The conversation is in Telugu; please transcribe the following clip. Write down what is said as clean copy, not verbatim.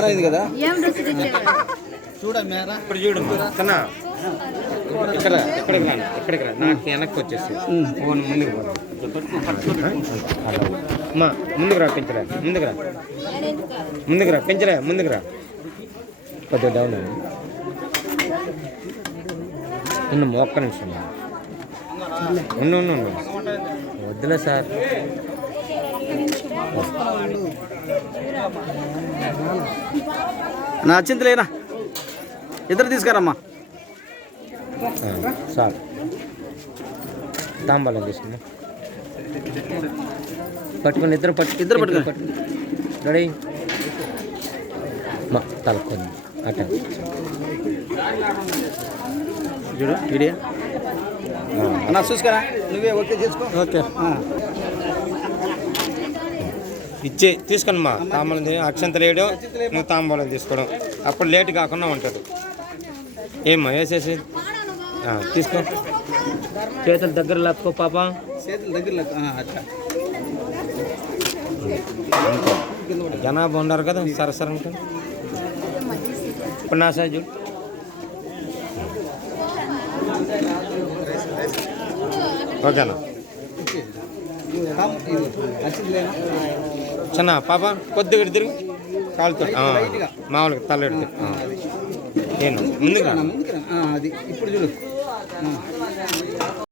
అయింది కదా చూడ మేరా ఇప్పుడు చూడు కన్నా ఇక్కడికి రా నాకు వెనక్కి వచ్చేసి ఫోన్ ముందుకు అమ్మా ముందుకు రా పెంచరా ముందుకు రా పెంచరా ముందుకు రా కొద్దిగా డౌన్ ఉండు ఒక్క నిమిషం ఉండు వద్దులే సార్ నా చింతలేనా ఇద్దరు తీసుకురమ్మా సార్ తాంబాలం తీసుకున్నా పట్టుకుని ఇద్దరు పట్టుకుని రెడీ మా తలకొని అట చూడు వీడియో అన్నా చూసుకురా నువ్వే ఓకే చేసుకో ఓకే ఇచ్చే తీసుకొని మా తాంబూలం అక్షంతలు వేయడం నువ్వు తాంబూలం తీసుకోవడం అప్పుడు లేట్ కాకుండా ఉంటుంది ఏమ్మా వేసేసి తీసుకో చేతుల దగ్గర లేపుకో పాప చేతుల దగ్గర జనాభా ఉన్నారు కదా సరసర ఉంటుంది ఇప్పుడు నా సైజు ఓకేనా చిన్న పాప కొద్దిగా తిరుగు కాలుతో మామూలుగా తల నేను ముందుగా అది ఇప్పుడు చూడు